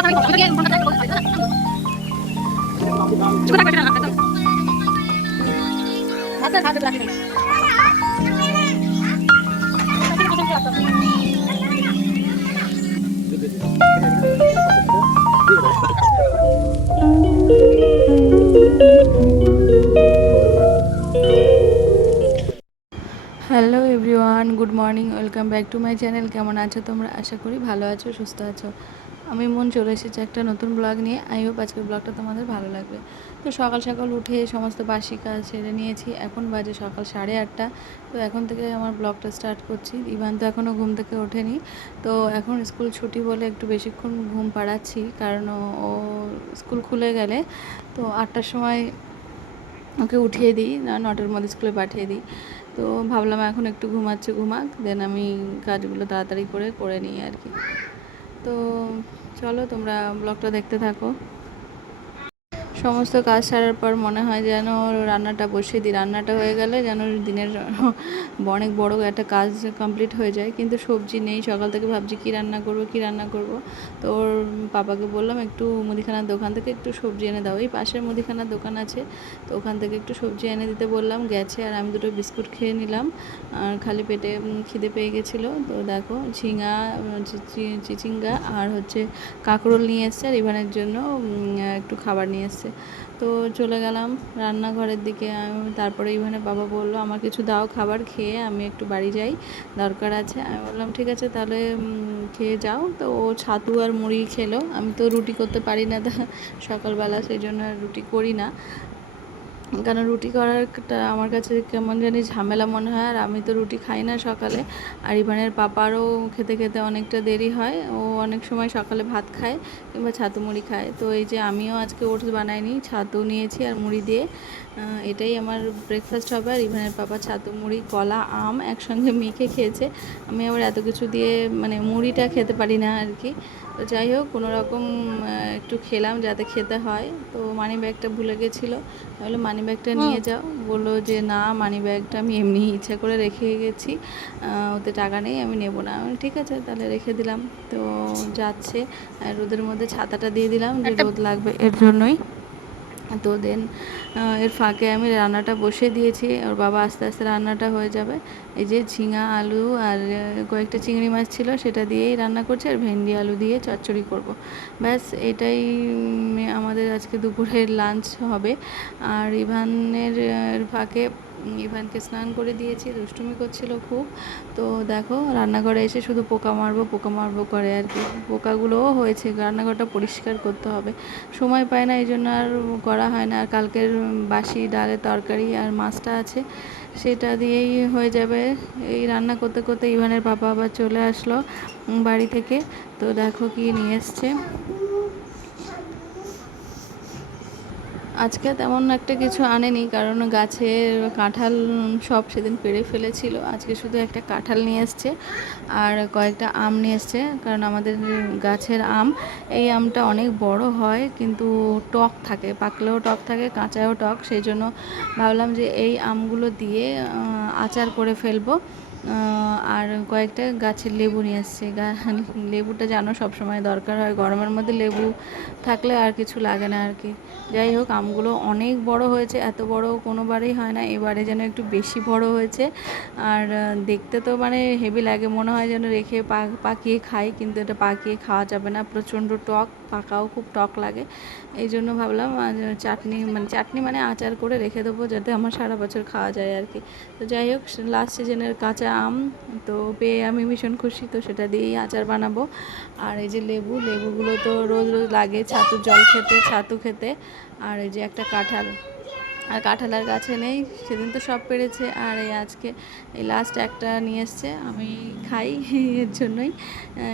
Hello everyone, good morning, welcome back to my channel. কেমন আছো তোমরা? আশা করি ভালো আছো, সুস্থ আছো। আমি মন চলে এসেছি একটা নতুন ব্লগ নিয়ে। আই হোপ আজকের ব্লগটা তোমাদের ভালো লাগবে। তো সকাল সকাল উঠে সমস্ত বাসি কাজ সেরে নিয়েছি। এখন বাজে সকাল 8:30। তো এখন থেকে আমার ব্লগটা স্টার্ট করছি। ইভান তো এখনও ঘুম থেকে ওঠেনি। তো এখন স্কুল ছুটি বলে একটু বেশিক্ষণ ঘুম পাড়াচ্ছি, কারণ ও স্কুল খুলে গেলে তো 8টার সময় ওকে উঠিয়ে দিই, 9টার মধ্যে স্কুলে পাঠিয়ে দিই। তো ভাবলাম এখন একটু ঘুমাক, দেন আমি কাজগুলো তাড়াতাড়ি করে নিই আর কি। তো চলো তোমরা ব্লগটা দেখতে থাকো। সমস্ত কাজ সারার পর মনে হয় যেন রান্নাটা বসিয়ে দিই। রান্নাটা হয়ে গেলে যেন দিনের অনেক বড় একটা কাজ কমপ্লিট হয়ে যায়, কিন্তু সবজি নেই। সকাল থেকে ভাবছি কী রান্না করব। তো ওর পাপাকে বললাম একটু মুদিখানার দোকান থেকে একটু সবজি এনে দাও। এই পাশের মুদিখানার দোকান আছে, তো ওখান থেকে একটু সবজি এনে দিতে বললাম। গেছে, আর আমি দুটো বিস্কুট খেয়ে নিলাম, আর খালি পেটে খিদে পেয়ে গেছিলো। তো দেখো ঝিঙা, চিচিঙ্গা আর হচ্ছে কাঁকরোল নিয়ে এসছে, আর ইভানের জন্য একটু খাবার নিয়ে এসছে। তো চলে গেলাম রান্নাঘরের দিকে। তারপরে ইভানের বাবা বললো আমার কিছু দাও খাবার, খেয়ে আমি একটু বাড়ি যাই, দরকার আছে। আমি বললাম ঠিক আছে তাহলে খেয়ে যাও। তো ও ছাতু আর মুড়ি খেলো। আমি তো রুটি করতে পারি না সকালবেলা, সেই জন্য আর রুটি করি না, কারণ রুটি করারটা আমার কাছে কেমন জানি ঝামেলা মনে হয়। আর আমি তো রুটি খাই না সকালে। আর ইভানের পাপারও খেতে খেতে অনেকটা দেরি হয়। ও অনেক সময় সকালে ভাত খায় কিংবা ছাতু মুড়ি খায়। তো এই যে আমিও আজকে ওটস বানাইনি, ছাতু নিয়েছি আর মুড়ি দিয়ে, এটাই আমার ব্রেকফাস্ট হবে। আর ইভানের পাপা ছাতু মুড়ি, কলা, আম একসঙ্গে মেখে খেয়েছে। আমি আবার এত কিছু দিয়ে মানে মুড়িটা খেতে পারি না আর কি। তো যাই হোক কোনো রকম একটু খেলাম, যাতে খেতে হয়। তো মানি ব্যাগটা ভুলে গেছিলো, তাহলে মানি ব্যাগটা নিয়ে যাও। বললো যে না, মানি ব্যাগটা আমি এমনি ইচ্ছা করে রেখে গেছি, ওতে টাকা নেই, আমি নেবো না। আমি ঠিক আছে তাহলে রেখে দিলাম। তো যাচ্ছে, রোদের মধ্যে ছাতাটা দিয়ে দিলাম যে রোদ লাগবে এর জন্যই। তো দেন এর ফাঁকে আমি রান্নাটা বসিয়ে দিয়েছি। ওর বাবা আস্তে আস্তে রান্নাটা হয়ে যাবে। এই যে ঝিঙা, আলু আর কয়েকটা চিংড়ি মাছ ছিল, সেটা দিয়েই রান্না করছি, আর ভেন্ডি আলু দিয়ে চচ্চড়ি করব। ব্যাস এটাই আমাদের আজকে দুপুরের লাঞ্চ হবে। আর ইভানের ফাঁকে ইভানকে স্নান করে দিয়েছি, দুষ্টুমি করছিল খুব। তো দেখো রান্নাঘরে এসে শুধু পোকা মারবো করে আর কি। পোকাগুলোও হয়েছে, রান্নাঘরটা পরিষ্কার করতে হবে, সময় পায় না, এই জন্য আর করা হয় না। আর কালকের বাসি ডালের তরকারি আর মাছটা আছে, সেটা দিয়েই হয়ে যাবে। এই রান্না করতে করতে ইভানের পাপা আবার চলে আসলো বাড়ি থেকে। তো দেখো কি নিয়ে এসছে। আজকে তেমন একটা কিছু আনেনি, কারণ গাছের কাঁঠাল সব সেদিন পেড়ে ফেলেছিল। আজকে শুধু একটা কাঁঠাল নিয়ে এসছে আর কয়েকটা আম নিয়ে এসছে, কারণ আমাদের গাছের আম, এই আমটা অনেক বড় হয় কিন্তু টক থাকে, পাকলেও টক থাকে, কাঁচাও টক। সেই জন্য ভাবলাম যে এই আমগুলো দিয়ে আচার করে ফেলবো। আর কয়েকটা গাছের লেবু নিয়ে এসছে। লেবুটা জানো সবসময় দরকার হয়, গরমের মধ্যে লেবু থাকলে আর কিছু লাগে না আর কি। যাই হোক আমগুলো অনেক বড় হয়েছে, এত বড় কোনোবারই হয় না, এবারে যেন একটু বেশি বড় হয়েছে। আর দেখতে তো মানে হেভি লাগে, মনে হয় যেন রেখে পাকিয়ে খাই, কিন্তু এটা পাকিয়ে খাওয়া যাবে না, প্রচণ্ড টক, পাকাও খুব টক লাগে। এই জন্য ভাবলাম চাটনি মানে আচার করে রেখে দেবো, যাতে আমার সারা বছর খাওয়া যায় আর কি। তো যাই হোক লাস্ট সিজনের কাঁচা আম তো পেয়ে আমি ভীষণ খুশি, তো সেটা দিয়েই আচার বানাবো। আর এই যে লেবুগুলো তো রোজ রোজ লাগে ছাতুর জল খেতে, ছাতু খেতে। আর এই যে একটা কাঁঠাল, আর কাঁঠাল আর গাছে নেই, সেদিন তো সব পেরেছে। আর এই আজকে এই লাস্ট একটা নিয়ে এসছে, আমি খাই এর জন্যই।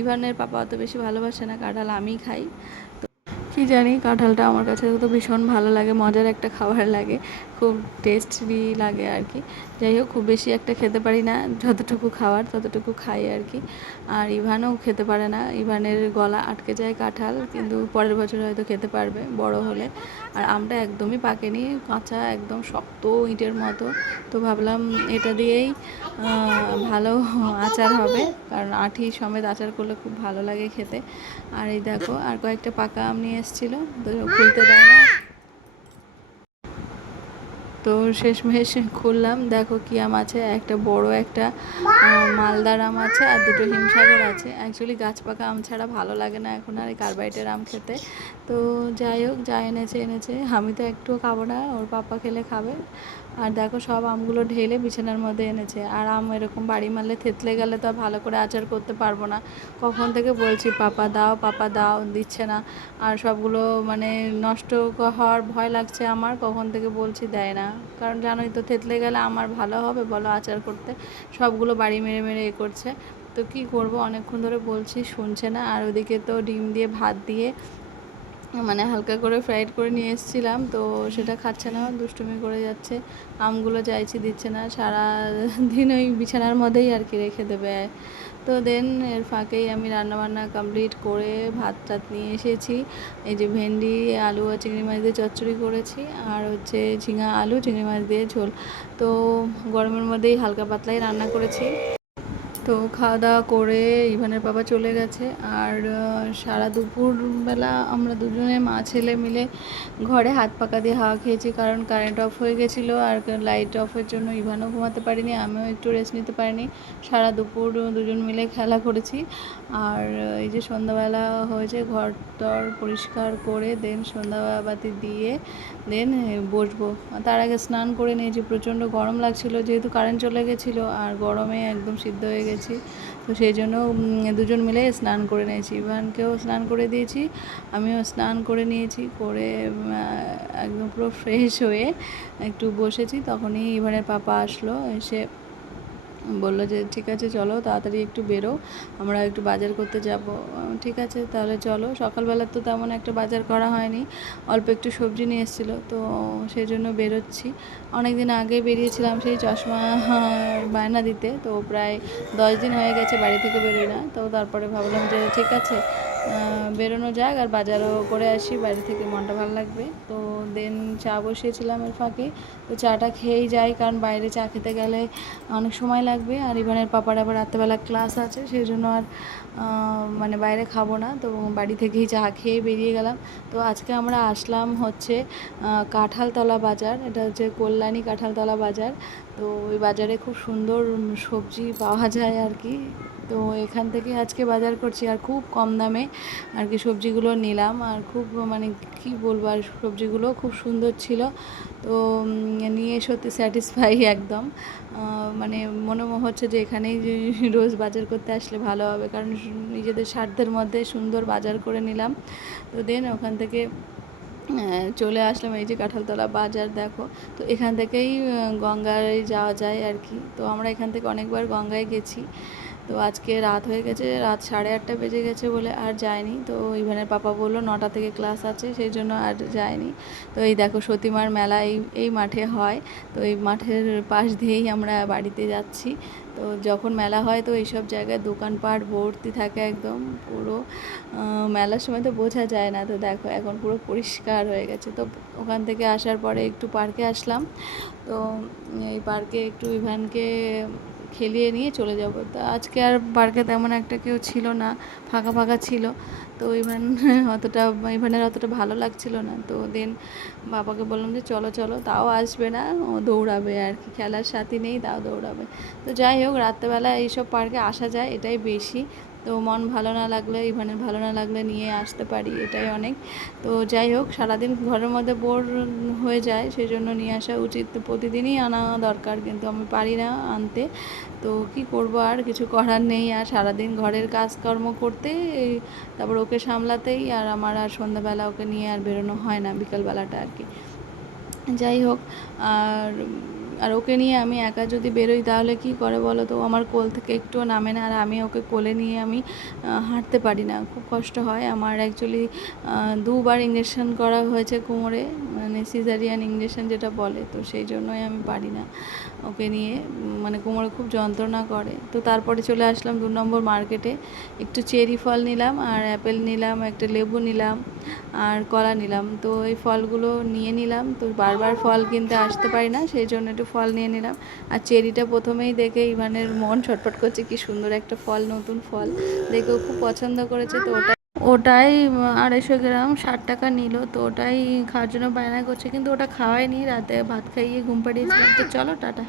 ইভানের পাপা অত বেশি ভালোবাসে না কাঁঠাল, আমি খাই। কি জানি কাঁঠালটা আমার কাছে তো ভীষণ ভালো লাগে, মজার একটা খাবার লাগে। খুব টেস্টি লাগে আর কি। যাই হোক, খুব বেশি একটা খেতে পারি না, যতটুকু খাওয়ার ততটুকু খাই আর কি। আর ইভানও খেতে পারে না, ইভানের গলা আটকে যায় কাঁঠাল, কিন্তু পরের বছর হয়তো খেতে পারবে বড় হলে। আর আমটা একদমই পাকেনি, কাঁচা একদম শক্ত ইটের মতো। তো ভাবলাম এটা দিয়েই ভালো আচার হবে, কারণ আঁটি সমেত আচার করলে খুব ভালো লাগে খেতে। আর এই দেখো, আর কয়েকটা পাকা আম নিয়ে এসেছিলো, তো খুলতে দেয় না, তো শেষমেশ খুললাম। দেখো কি আম আছে, একটা বড় একটা মালদার আম আছে, আর দুটো হিমসাগর আছে। অ্যাকচুয়ালি গাছ পাকা আম ছাড়া ভালো লাগে না এখন আর এই কার্বাইটের আম খেতে। তো যাই হোক, যা এনেছে, আমি তো একটুও খাবো না, ওর পাপা খেলে খাবে। আর দেখো সব আমগুলো ঢেলে বিছানার মধ্যে এনেছে। আর আম এরকম বাড়ি মারলে থেতলে গেলে তো আর ভালো করে আচার করতে পারবো না। কখন থেকে বলছি পাপা দাও, দিচ্ছে না। আর সবগুলো মানে নষ্ট হওয়ার ভয় লাগছে আমার, কখন থেকে বলছি দেয় না। কারণ জানোই তো, থেতলে গেলে আমার ভালো হবে বলো আচার করতে, সবগুলো বাড়ি মেরে মেরে করছে। তো কি করব, অনেকক্ষণ ধরে বলছি, শুনছে না। আর ওদিকে তো ডিম দিয়ে ভাত দিয়ে মানে হালকা করে ফ্রাইড করে নিয়ে এসেছিলাম, তো সেটা খাচ্ছে না, দুষ্টুমি করে যাচ্ছে। আমগুলো চাইছি, দিচ্ছে না, সারা দিন ওই বিছানার মধ্যেই আর কি রেখে দেবে। তো দেন এর ফাঁকেই আমি রান্নাবান্না কমপ্লিট করে ভাত টাত নিয়ে এসেছি। এই যে ভেন্ডি আলু আর চিংড়ি মাছ দিয়ে চচ্চড়ি করেছি, আর হচ্ছে ঝিঙা আলু চিংড়ি মাছ দিয়ে ঝোল। তো গরমের মধ্যেই হালকা পাতলাই রান্না করেছি। তো খাওয়া দাওয়া করে ইভানের বাবা চলে গেছে। আর সারা দুপুরবেলা আমরা দুজনে মা ছেলে মিলে ঘরে হাত পাকা দিয়ে হাওয়া খেয়েছি, কারণ কারেন্ট অফ হয়ে গেছিলো। আর লাইট অফের জন্য ইভানও ঘুমাতে পারিনি, আমিও একটু রেস্ট নিতে পারিনি। সারা দুপুর দুজন মিলে খেলা করেছি। আর এই যে সন্ধ্যাবেলা হয়েছে, ঘর টর পরিষ্কার করে দেন সন্ধ্যাবাতি দিয়ে দেন বসবো। তার আগে স্নান করে নিয়েছি, প্রচণ্ড গরম লাগছিল যেহেতু কারেন্ট চলে গেছিলো, আর গরমে একদম সিদ্ধ হয়ে গেছি। তো সেই জন্য দুজন মিলে স্নান করে নিয়েছি, ইভানকেও স্নান করে দিয়েছি, আমিও স্নান করে নিয়েছি। করে একদম পুরো ফ্রেশ হয়ে একটু বসেছি, তখনই ইভানের পাপা আসলো, এসে বললো যে ঠিক আছে চলো তাড়াতাড়ি একটু বেরো, আমরা একটু বাজার করতে যাব। ঠিক আছে তাহলে চলো। সকালবেলা তো তেমন একটা বাজার করা হয়নি, অল্প একটু সবজি নিয়ে এসেছিলো, তো সেই জন্য বেরোচ্ছি। অনেক দিন আগে বেরিয়েছিলাম সেই চশমা বায়না দিতে, তো প্রায় 10 দিন হয়ে গেছে বাড়ি থেকে বেরোই না। তো তারপরে ভাবলাম যে ঠিক আছে বেরোনো যাক, আর বাজারও করে আসি, বাড়ি থেকে মনটা ভালো লাগবে। তো দেন চা বসিয়েছিলাম এর ফাঁকে, তো চাটা খেয়েই যাই, কারণ বাইরে চা খেতে গেলে অনেক সময় লাগবে। আর ইভানের পাপার আবার রাত্রেবেলা ক্লাস আছে, সেই জন্য আর মানে বাইরে খাবো না, তো বাড়ি থেকেই চা খেয়ে বেরিয়ে গেলাম। তো আজকে আমরা আসলাম হচ্ছে কাঁঠালতলা বাজার, এটা হচ্ছে কল্যাণী কাঁঠালতলা বাজার। তো ওই বাজারে খুব সুন্দর সবজি পাওয়া যায় আর কি। তো এখান থেকে আজকে বাজার করছি, আর খুব কম দামে আর কি সবজিগুলো নিলাম। আর খুব মানে কি বলবো, আর সবজিগুলো খুব সুন্দর ছিল। তো নিয়ে সত্যি স্যাটিসফাই একদম, মানে মনে হচ্ছে যে এখানেই রোজ বাজার করতে আসলে ভালো হবে, কারণ নিজেদের স্বার্থের মধ্যে সুন্দর বাজার করে নিলাম। তো দেন ওখান থেকে চলে আসলাম, এই যে কাঁঠালতলা বাজার দেখো। তো এখান থেকেই গঙ্গায় যাওয়া যায় আর কি। তো আমরা এখান থেকে অনেকবার গঙ্গায় গেছি। তো আজকে রাত হয়ে গেছে, রাত 8:30 বেজে গেছে বলে আর যায়নি। তো ইভানের পাপা বললো 9টা থেকে ক্লাস আছে, সেই জন্য আর যায়নি। তো এই দেখো সতীমার মেলা এই মাঠে হয়, তো এই মাঠের পাশ দিয়েই আমরা বাড়িতে যাচ্ছি। তো যখন মেলা হয় তো এইসব জায়গায় দোকানপাট ভর্তি থাকে একদম পুরো, মেলার সময় তো বোঝা যায় না। তো দেখো এখন পুরো পরিষ্কার হয়ে গেছে। তো ওখান থেকে আসার পরে একটু পার্কে আসলাম। তো এই পার্কে একটু ইভানকে খেলিয়ে নিয়ে চলে যাব। তো আজকে আর পার্কে তেমন একটা কেউ ছিল না, ফাঁকা ফাঁকা ছিল। তো ইভানের অতটা ভালো লাগছিল না। তো দেন বাবাকে বললাম যে চলো চলো, তাও আসবে না, ও দৌড়াবে আর কি, খেলার সাথী নেই তাও দৌড়াবে। তো যাই হোক, রাত্রেবেলা এইসব পার্কে আসা যায়, এটাই বেশি। তো মন ভালো না লাগলে, ইভানের ভালো না লাগলে নিয়ে আসতে পারি, এটাই অনেক। তো যাই হোক, সারাদিন ঘরের মধ্যে বোর হয়ে যায়, সেই জন্য নিয়ে আসা উচিত, প্রতিদিনই আনা দরকার, কিন্তু আমি পারি না আনতে। তো কি করব, আর কিছু করার নেই। আর সারাদিন ঘরের কাজকর্ম করতে, তারপর ওকে সামলাতেই আর আমার আর সন্ধ্যাবেলা ওকে নিয়ে আর বেরোনো হয় না, বিকালবেলাটা আর কি। যাই হোক, আর আর ওকে নিয়ে আমি একা যদি বেরোই তাহলে কি করে বলো তো, আমার কোল থেকে একটুও নামে না, আর আমি ওকে কোলে নিয়ে আমি হাঁটতে পারি না, খুব কষ্ট হয় আমার। অ্যাকচুয়ালি 2বার ইঞ্জেকশন করা হয়েছে কোমরে, মানে সিজারিয়ান ইঞ্জেকশন যেটা বলে, তো সেই জন্যই আমি পারি না ওকে নিয়ে, মানে কোমরে খুব যন্ত্রণা করে। তো তারপরে চলে আসলাম 2 নম্বর মার্কেটে, একটু চেরি ফল নিলাম আর অ্যাপেল নিলাম, একটা লেবু নিলাম আর কলা নিলাম। তো এই ফলগুলো নিয়ে নিলাম, তো বারবার ফল কিনতে আসতে পারি না, সেই জন্য একটু ফল নিয়ে নিলাম। আর চেরিটা প্রথমেই দেখে ইভানের মন ছটফট করছে, কি সুন্দর একটা ফল, নতুন ফল দেখে ও খুব পছন্দ করেছে। তো ওটাই 250 গ্রাম 60 টাকা নিল, তো ওটাই খাওয়ার জন্য বায়না করছে, কিন্তু ওটা খাওয়াই নি, রাতে ভাত খাইয়ে ঘুম পাড়িয়েছিলাম। তো চলো টাটা।